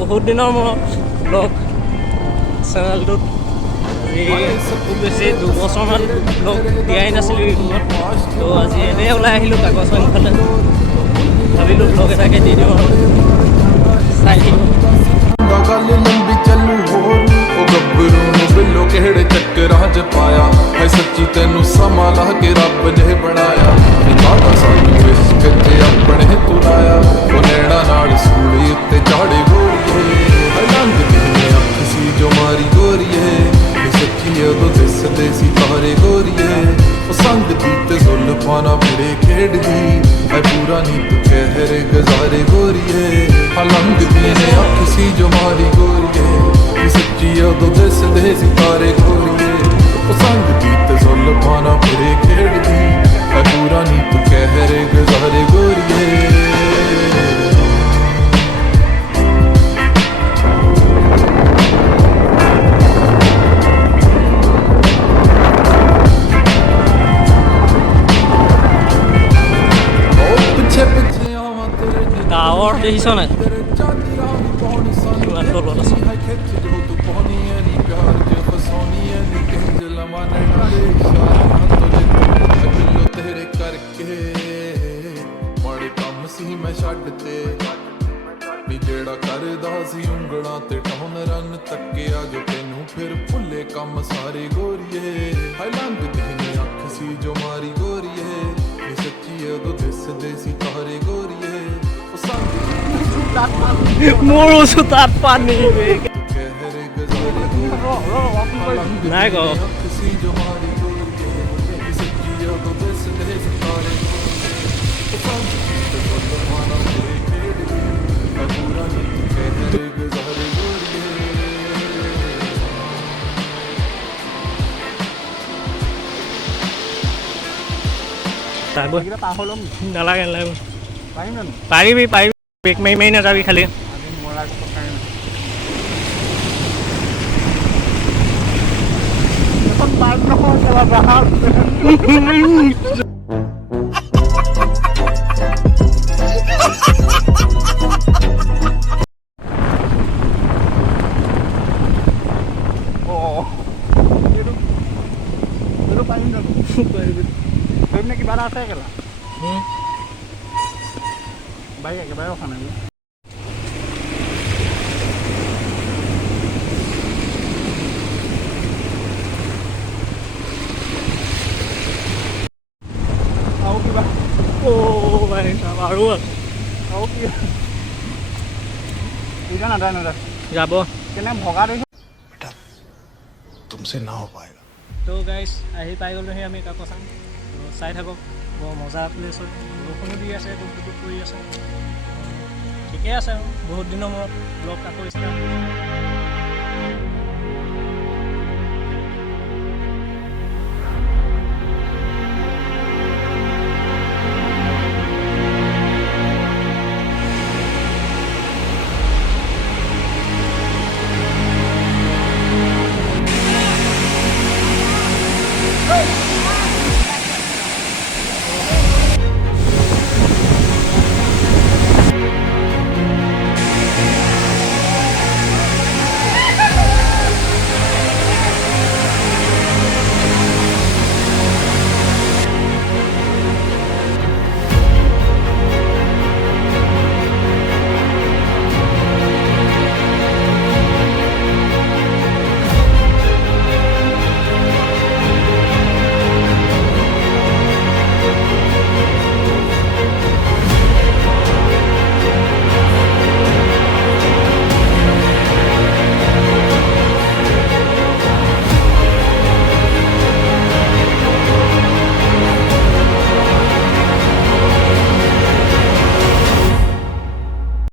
বহুত দিনৰ মূৰত ব্লগ চেনেলটোত আজি খুব বেছি 2 বছৰমান ব্লগ দিয়াই নাছিলোঁ ইউটিউবত। তো আজি এনেই ওলাই আহিলোঁ কাকচনফালে, ভাবিলোঁ ব্লগ এটাকে দি দিওঁ আৰু চাই থাকিব। ਗੱਲ ਲੰਬੀ ਚੱਲੂ ਹੋਰ ਉਹ ਗੱਭਰੂ ਨੂੰ ਬਿੱਲੋ ਕਿਹੜੇ ਚੱਕਰਾਂ 'ਚ ਪਾਇਆ ਹੈ ਸੱਚੀ ਤੈਨੂੰ ਸਮਾਂ ਲਾ ਕੇ ਰੱਬ ਨੇ ਬਣਾਇਆ ਕਾਹਦਾ ਸਾਨੂੰ ਇਸ਼ਕ 'ਚ ਆਪਣੇ ਤੁਰਾਇਆ ਉਹ ਨੈਣਾ ਨਾਲ ਸੂਲੀ ਉੱਤੇ ਚਾੜੇ ਗੋਰੀਏ ਹੈ ਲੰਘਦੀ ਨੇ ਅੱਖ ਸੀ ਜੋ ਮਾਰੀ ਗੋਰੀਏ ਇਹ ਸੱਚੀ ਉਦੋਂ ਦਿਸਦੇ ਸੀ ਤਾਰੇ ਗੋਰੀਏ ਉਹ ਸੰਗ ਦੀ ਤੇ ਜ਼ੁਲਫਾਂ ਨਾਲ ਫਿਰੇ ਖੇਡਦੀ ਹੈ ਪੂਰਾ ਨੀ ਤੂੰ ਕਹਿਰ ਗੁਜ਼ਾਰੇ ਗੋਰੀਏ ਹਾਂ ਲੰਘਦੀ ਨੇ ਅੱਖ ਸੀ ਜੋ ਮਾਰੀ ਗੋਰੀਏ ਇਹ ਸੱਚੀ ਉਦੋਂ ਦਿਸਦੇ ਸੀ ਤਾਰੇ ਗੋਰੀਏ ਉਹ ਸੰਗ ਦੀ ਤੇ ਜ਼ੁਲਫਾਂ ਨਾਲ ਫਿਰੇ ਖੇਡਦੀ ਹੈ ਪੂਰਾ ਨੀ ਤੂੰ ਕਹਿਰ ਗੁਜ਼ਾਰੇ ਗੋਰੀਏ ডাৱৰ দেখিছ নাই কিমান তলত আছে। ਤੇਰੇ ਕਰਕੇ ਮਾੜੇ ਕੰਮ ਸੀ ਮੈਂ ਛੱਡ ਤੇ ਨੀ ਜਿਹੜਾ ਕਰਦਾ ਸੀ ਉਂਗਲਾਂ ਤੇ ਟੌਨ ਰਨ ਤੱਕਿਆ ਜੋ ਤੈਨੂੰ ਫਿਰ ਭੁੱਲੇ ਕੰਮ ਸਾਰੇ ਗੋਰੀਏ ਹਾਏ ਲੰਘਦੀ ਨੇ ਅੱਖ ਸੀ ਜੋ ਮਾਰੀ ਗੋਰੀਏ ਇਹ ਸੱਚੀ ਉਦੋਂ ਦਿਸਦੇ ਸੀ ਤਾਰੇ ਗੋਰੀਏ ਉਹ ਸੰਗ মোৰ ওচৰত পানী নাই গ নালাগে নালাগে পাৰিবি পাৰিবি ব্ৰেক মাৰি মাৰি নাযাবি খালি কিবা এটা আছে কেলা বাইক একেবাৰে ৰখা নাই আৰু কিবা আৰু কি ইটা নাযায় নাযায় যাব কেনে ভগা দেখি तुमसे ना हो पाएगा তো গাইজ আহি পাই গ'লোহি আমি কাকচাং। চাই থাকক বৰ মজা প্লেচ হয়, বৰষুণো দি আছে টুক কৰি আছে, ঠিকেই আছে আৰু বহুত দিনৰ মূৰত ব্লগ আকৌ ষ্টাৰ্ট